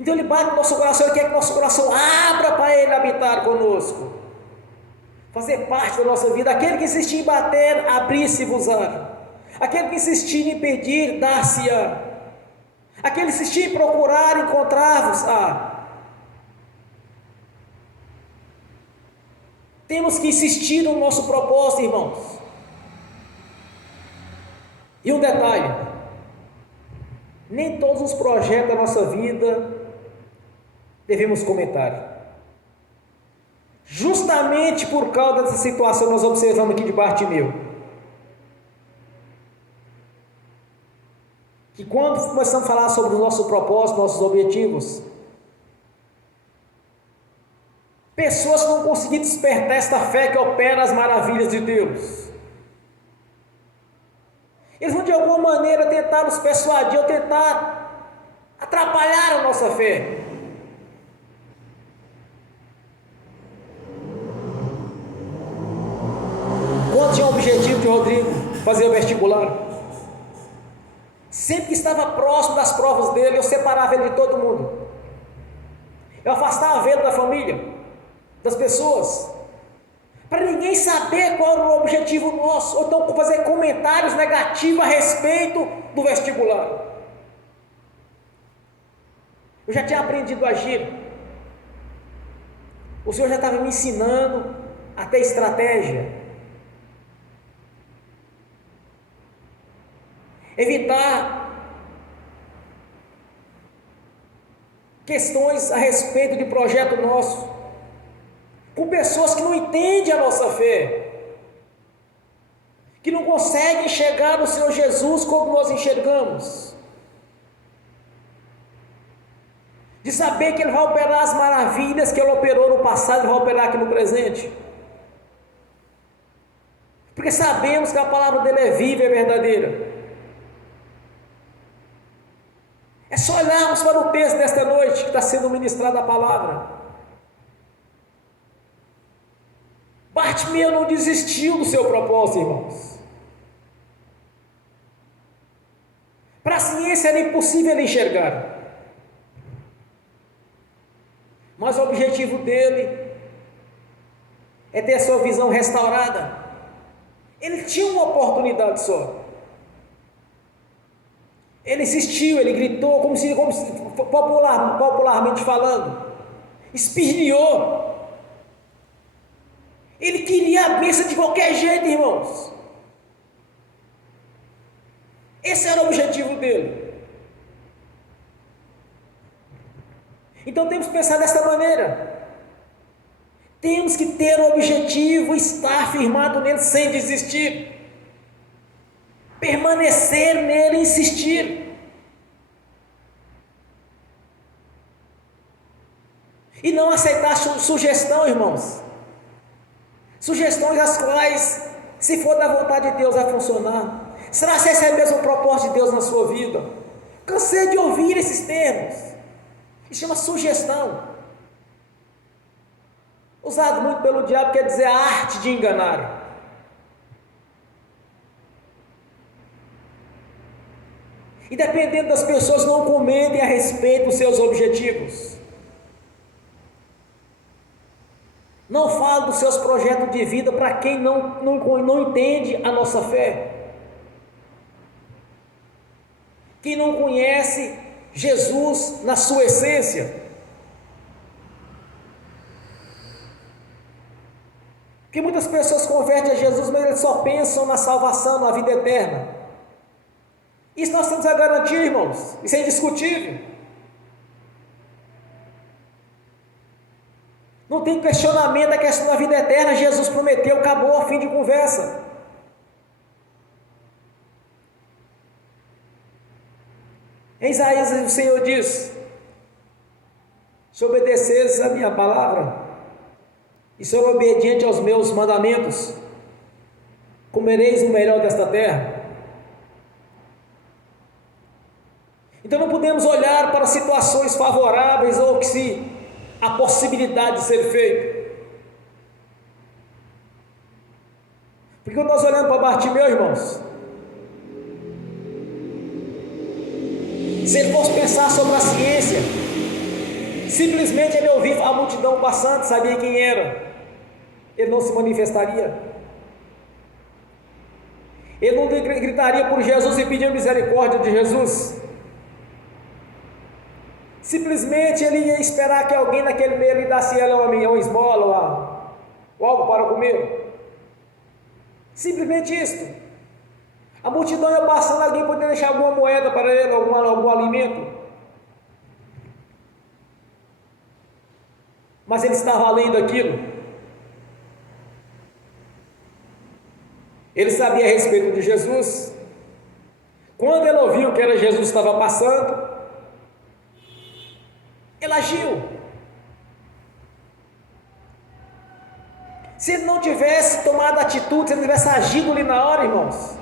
Então Ele bate no nosso coração, Ele quer que o nosso coração abra para Ele habitar conosco, fazer parte da nossa vida. Aquele que insistir em bater, abrir-se-vos-á. Aquele que insistir em pedir, dar-se-á. Aquele que insistir em procurar, encontrar-vos-á. Temos que insistir no nosso propósito, irmãos. E um detalhe: nem todos os projetos da nossa vida devemos comentar. Justamente por causa dessa situação, nós observamos aqui de Bartimeu, que quando começamos a falar sobre o nosso propósito, nossos objetivos, pessoas que não conseguiram despertar esta fé que opera as maravilhas de Deus, eles vão de alguma maneira tentar nos persuadir ou tentar atrapalhar a nossa fé. Quando tinha o objetivo de Rodrigo fazer o vestibular, sempre que estava próximo das provas dele, eu separava ele de todo mundo. Eu afastava ele da família, das pessoas, para ninguém saber qual era o objetivo nosso, ou então fazer comentários negativos a respeito do vestibular. Eu já tinha aprendido a agir. O Senhor já estava me ensinando a ter estratégia. Evitar questões a respeito de projeto nosso, com pessoas que não entendem a nossa fé, que não conseguem enxergar o Senhor Jesus como nós enxergamos, de saber que Ele vai operar as maravilhas que Ele operou no passado e vai operar aqui no presente, porque sabemos que a palavra dEle é viva e é verdadeira. É só olharmos para o texto desta noite que está sendo ministrada a palavra. Bartimeu não desistiu do seu propósito, irmãos. Para a ciência era impossível ele enxergar, mas o objetivo dele é ter a sua visão restaurada. Ele tinha uma oportunidade só. Ele insistiu, ele gritou, como se popularmente falando, esperneou. Ele queria a bênção de qualquer jeito, irmãos. Esse era o objetivo dele. Então temos que pensar dessa maneira. Temos que ter o objetivo, estar firmado nele sem desistir. Permanecer nele e insistir. E não aceitar sugestão, irmãos. Sugestões as quais, se for da vontade de Deus, vai funcionar. Será que esse é mesmo o propósito de Deus na sua vida? Cansei de ouvir esses termos. Isso chama sugestão. Usado muito pelo diabo, quer dizer a arte de enganar. E dependendo das pessoas, não comentem a respeito dos seus objetivos. Não fale dos seus projetos de vida para quem não entende a nossa fé. Quem não conhece Jesus na sua essência. Porque muitas pessoas convertem a Jesus, mas eles só pensam na salvação, na vida eterna. Isso nós temos a garantir, irmãos. Isso é indiscutível. Não tem questionamento da questão da vida eterna. Jesus prometeu, acabou, fim de conversa. Em Isaías o Senhor diz: se obedeceres a minha palavra e ser obediente aos meus mandamentos, comereis o melhor desta terra. Então não podemos olhar para situações favoráveis ou que se há possibilidade de ser feito. Porque quando nós olhamos para Bartimeu, irmãos, se ele fosse pensar sobre a ciência, simplesmente ele ouvia a multidão passando, sabia quem era, ele não se manifestaria. Ele não gritaria por Jesus e pedir misericórdia de Jesus. Simplesmente ele ia esperar que alguém naquele meio lhe desse ela uma esmola ou algo para comer. Simplesmente isto. A multidão ia passando, alguém poderia deixar alguma moeda para ele, algum alimento. Mas ele estava além daquilo. Ele sabia a respeito de Jesus. Quando ele ouviu que era Jesus que estava passando, ele agiu. Se ele não tivesse tomado atitude, se ele tivesse agido ali na hora, irmãos,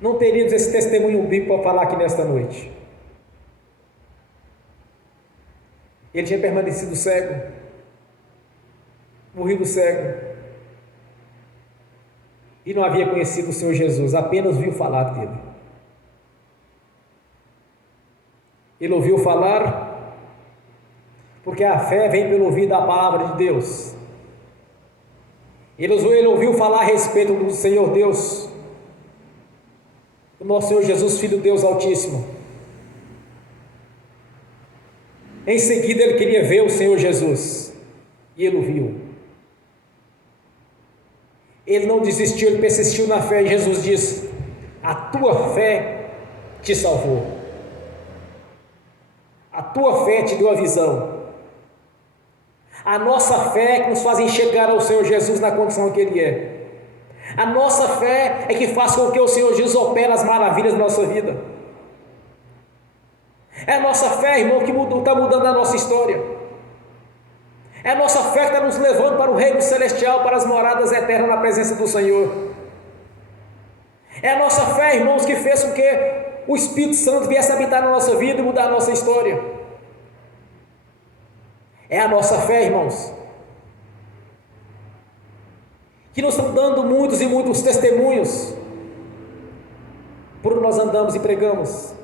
não teríamos esse testemunho bíblico para falar aqui nesta noite. Ele tinha permanecido cego, morrido cego, e não havia conhecido o Senhor Jesus, apenas viu falar dele. Ele ouviu falar, porque a fé vem pelo ouvir da palavra de Deus. Ele ouviu falar a respeito do Senhor Deus, o nosso Senhor Jesus, Filho de Deus Altíssimo. Em seguida ele queria ver o Senhor Jesus, e ele o viu. Ele não desistiu, ele persistiu na fé, e Jesus disse: a tua fé te salvou. A tua fé te deu a visão. A nossa fé é que nos faz enxergar ao Senhor Jesus na condição que Ele é. A nossa fé é que faz com que o Senhor Jesus opere as maravilhas da nossa vida. É a nossa fé, irmão, que está mudando a nossa história. É a nossa fé que está nos levando para o reino celestial, para as moradas eternas na presença do Senhor. É a nossa fé, irmãos, que fez com que o Espírito Santo viesse habitar na nossa vida e mudar a nossa história. É a nossa fé, irmãos, que nos estão dando muitos e muitos testemunhos por onde nós andamos e pregamos.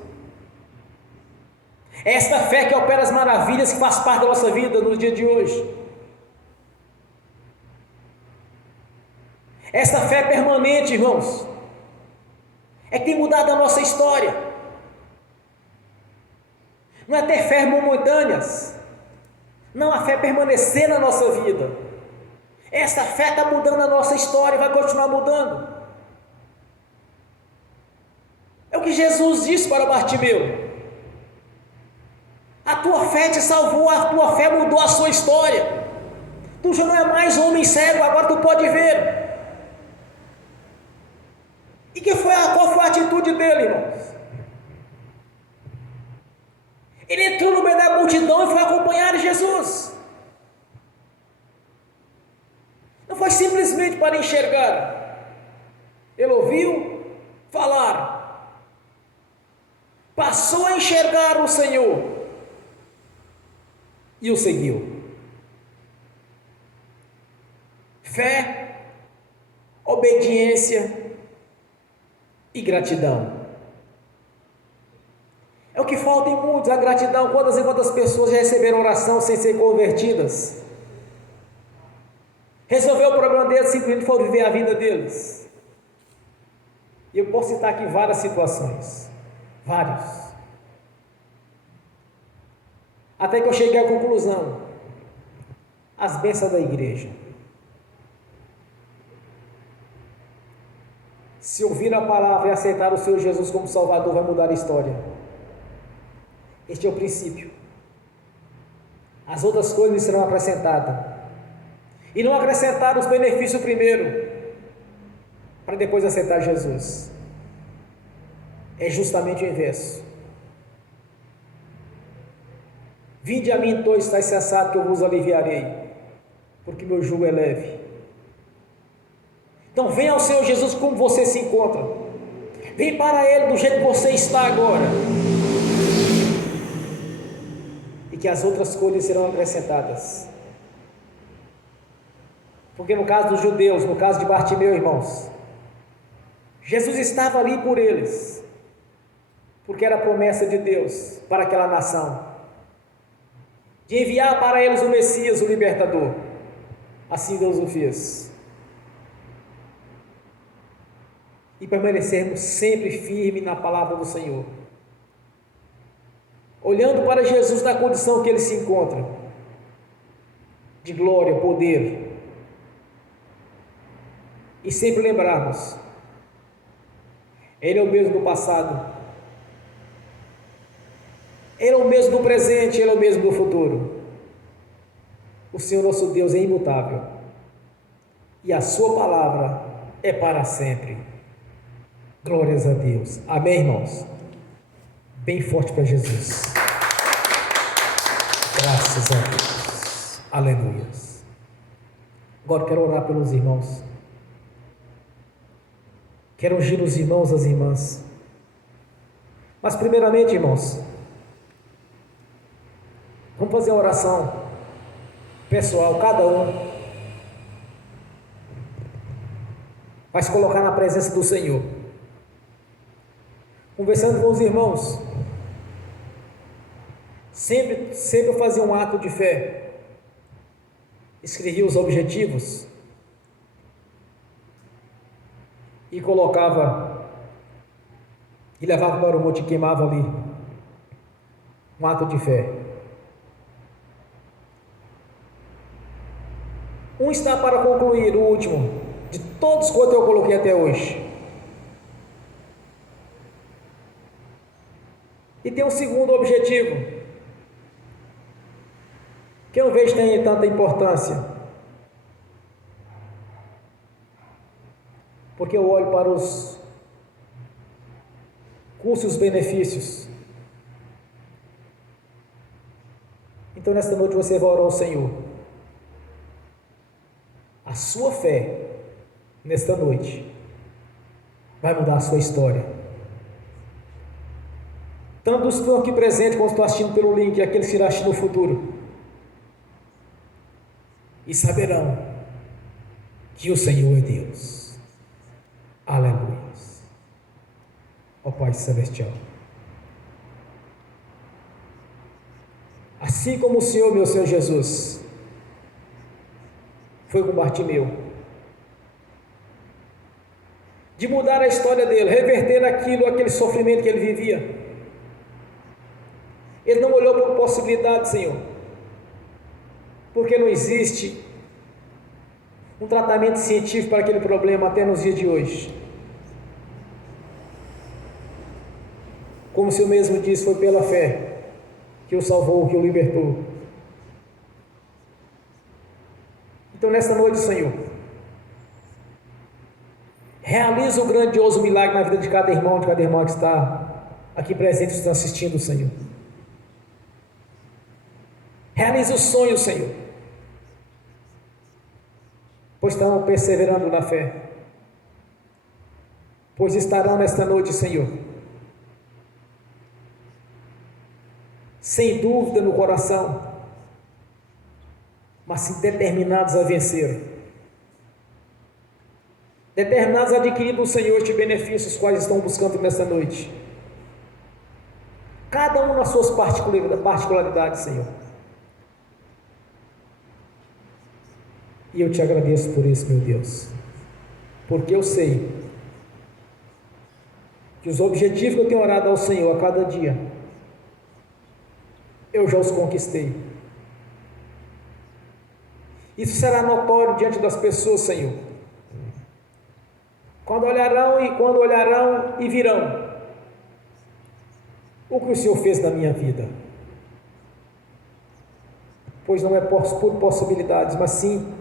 É esta fé que opera as maravilhas, que faz parte da nossa vida no dia de hoje. Esta fé permanente, irmãos, é que tem mudado a nossa história. Não é ter fé momentâneas, não, a fé é permanecer na nossa vida. Esta fé está mudando a nossa história e vai continuar mudando. É o que Jesus disse para Bartimeu: a tua fé te salvou, a tua fé mudou a sua história. Tu já não é mais homem cego, agora tu pode ver. E qual foi a atitude dele, irmãos? Ele entrou no meio da multidão e foi acompanhar Jesus. Não foi simplesmente simplesmente para enxergar. Ele ouviu falar, passou a enxergar o Senhor e o seguiu. Fé, obediência e gratidão. É o que falta em muitos, a gratidão. Quantas e quantas pessoas já receberam oração sem ser convertidas? Resolveu o problema deles, simplesmente foram viver a vida deles. E eu posso citar aqui várias situações, vários. Até que eu cheguei à conclusão, as bênçãos da igreja. Se ouvir a palavra e aceitar o Senhor Jesus como Salvador, vai mudar a história. Este é o princípio. As outras coisas serão acrescentadas. E não acrescentar os benefícios primeiro, para depois aceitar Jesus. É justamente o inverso. Vinde a mim, todos estáis cansados, que eu vos aliviarei, porque meu jugo é leve. Então venha ao Senhor Jesus como você se encontra. Vem para Ele do jeito que você está agora. E que as outras coisas serão acrescentadas. Porque no caso dos judeus, no caso de Bartimeu, irmãos, Jesus estava ali por eles, porque era a promessa de Deus para aquela nação, de enviar para eles o Messias, o libertador. Assim Deus o fez. E permanecermos sempre firmes na palavra do Senhor, olhando para Jesus na condição que ele se encontra, de glória, poder, e sempre lembrarmos, Ele é o mesmo do passado, Ele é o mesmo do presente, Ele é o mesmo do futuro. O Senhor nosso Deus é imutável, e a sua palavra é para sempre. Glórias a Deus. Amém, irmãos? Bem forte para Jesus. Graças a Deus. Aleluia. Agora quero orar pelos irmãos. Quero ungir os irmãos e as irmãs. Mas primeiramente, irmãos, vamos fazer uma oração pessoal, cada um vai se colocar na presença do Senhor, conversando com os irmãos. Sempre eu fazia um ato de fé, escrevia os objetivos e colocava e levava para o monte e queimava ali um ato de fé. Um está para concluir, o último de todos quantos eu coloquei até hoje. E tem um segundo objetivo, que eu não vejo tem tanta importância, porque eu olho para os custos e os benefícios. Então nesta noite você vai orar ao Senhor. A sua fé nesta noite vai mudar a sua história. Tanto os que estão aqui presentes, como os que estão assistindo pelo link, e aqueles que irão assistir no futuro, e saberão que o Senhor é Deus. Aleluia. Ó Pai Celestial, assim como o Senhor, meu Senhor Jesus, foi com Bartimeu, de mudar a história dele, reverter aquele sofrimento que ele vivia. Ele não olhou por possibilidade, Senhor, porque não existe um tratamento científico para aquele problema até nos dias de hoje. Como o Senhor mesmo disse, foi pela fé que o salvou, que o libertou. Então nesta noite, Senhor, realiza o grandioso milagre na vida de cada irmão, de cada irmã que está aqui presente, que está assistindo, Senhor. Realiza o sonho, Senhor, pois estão perseverando na fé, pois estarão nesta noite, Senhor, sem dúvida no coração, mas sim determinados a vencer, determinados a adquirir do Senhor estes benefícios, quais estão buscando nesta noite, cada um nas suas particularidades, Senhor. E eu te agradeço por isso, meu Deus, porque eu sei que os objetivos que eu tenho orado ao Senhor a cada dia, eu já os conquistei. Isso será notório diante das pessoas, Senhor, quando olharão e virão o que o Senhor fez na minha vida, pois não é por possibilidades, mas sim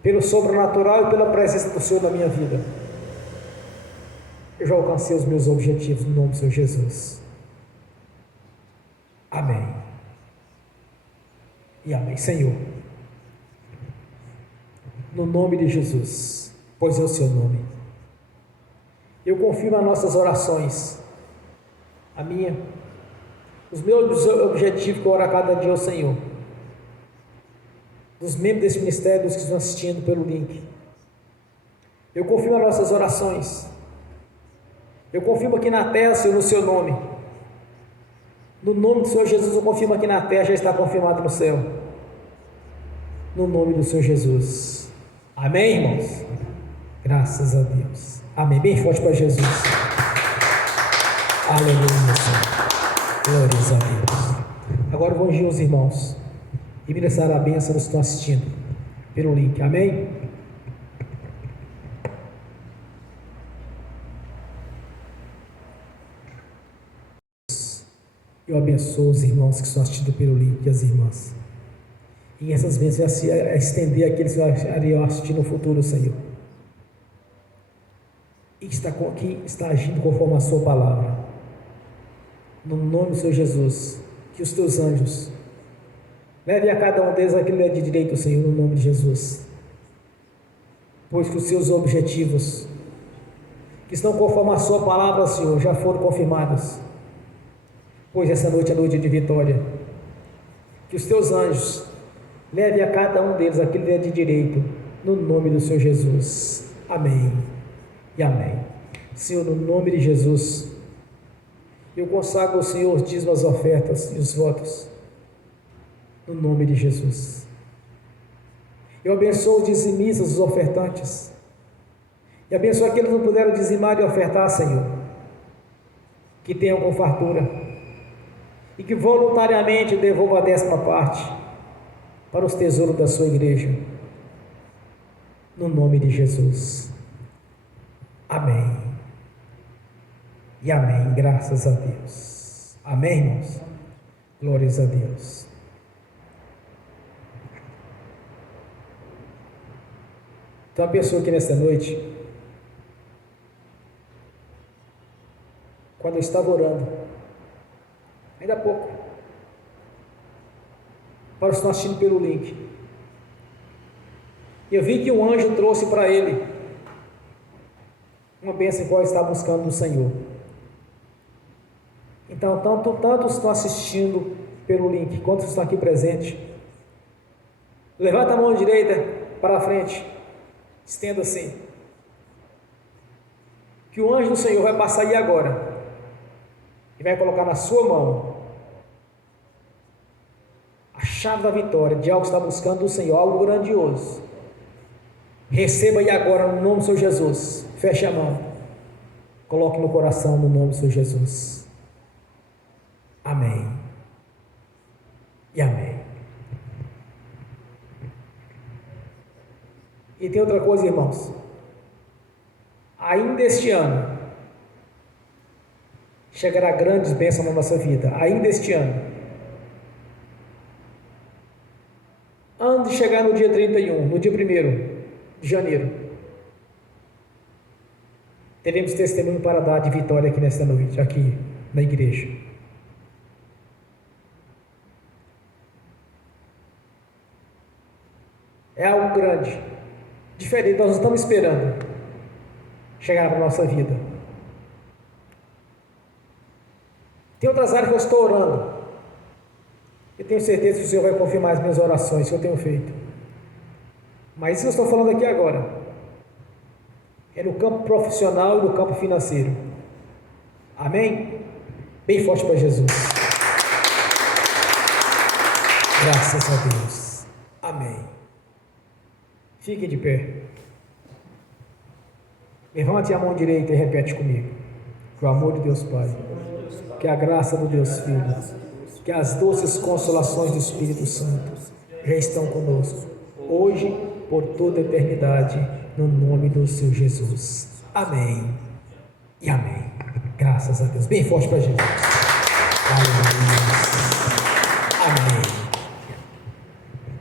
pelo sobrenatural e pela presença do Senhor na minha vida. Eu já alcancei os meus objetivos no nome do Senhor Jesus. Amém. E amém, Senhor. No nome de Jesus, pois é o seu nome. Eu confio nas nossas orações, os meus objetivos que eu oro a cada dia ao Senhor, dos membros desse ministério, dos que estão assistindo pelo link. Eu confio nas nossas orações. Eu confirmo aqui na terra, Senhor, no seu nome. No nome do Senhor Jesus, eu confirmo aqui na terra, já está confirmado no céu. No nome do Senhor Jesus. Amém, irmãos? Graças a Deus. Amém. Bem forte para Jesus. Aleluia, Senhor. Glórias a Deus. Agora vamos ungir os irmãos e ministrar a bênção dos que estão assistindo pelo link. Amém? Eu abençoo os irmãos que estão assistindo pelo link e as irmãs. E essas bênçãos se estender àqueles que iriam assistir no futuro, Senhor. E que está agindo conforme a sua palavra. No nome do Senhor Jesus, que os teus anjos levem a cada um deles aquilo que é de direito, Senhor, no nome de Jesus. Pois que os seus objetivos, que estão conforme a sua palavra, Senhor, já foram confirmados. Pois essa noite é noite de vitória. Que os teus anjos levem a cada um deles aquilo que é de direito, no nome do Senhor Jesus. Amém e amém. Senhor, no nome de Jesus, eu consagro ao Senhor os dízimos, as ofertas e os votos, no nome de Jesus. Eu abençoo os dizimistas, os ofertantes, e abençoo aqueles que não puderam dizimar e ofertar, Senhor, que tenham com fartura, e que voluntariamente devolva a 10ª parte para os tesouros da sua igreja, no nome de Jesus. Amém e amém, graças a Deus. Amém, irmãos? Glórias a Deus. Então, a pessoa que nesta noite, quando eu estava orando, ainda há pouco, para os que estão assistindo pelo link, eu vi que um anjo trouxe para ele uma bênção em qual ele está buscando do Senhor. Então, tanto os que estão assistindo pelo link, quanto os que estão aqui presentes, levanta a mão direita para a frente, estenda assim, que o anjo do Senhor vai passar aí agora, e vai colocar na sua mão a chave da vitória, de algo que está buscando do Senhor, algo grandioso. Receba aí agora no nome do Senhor Jesus. Feche a mão, coloque no coração no nome do Senhor Jesus. Amém e amém. E tem outra coisa, irmãos, ainda este ano chegará grandes bênçãos na nossa vida, ainda este ano. Antes de chegar no dia 31, no dia 1º de janeiro, teremos testemunho para dar de vitória aqui nesta noite, aqui na igreja. É algo grande. diferente, nós não estamos esperando chegar para a nossa vida. Tem outras áreas que eu estou orando. Eu tenho certeza que o Senhor vai confirmar as minhas orações que eu tenho feito. Mas isso que eu estou falando aqui agora é no campo profissional e no campo financeiro. Amém? Bem forte para Jesus. Graças a Deus. Amém. Fiquem de pé. Levante a mão direita e repete comigo. Que o amor de Deus Pai, que a graça do Deus Filho, que as doces consolações do Espírito Santo já estão conosco, hoje, por toda a eternidade, no nome do Senhor Jesus. Amém e amém. Graças a Deus. Bem forte para Jesus. Aleluia.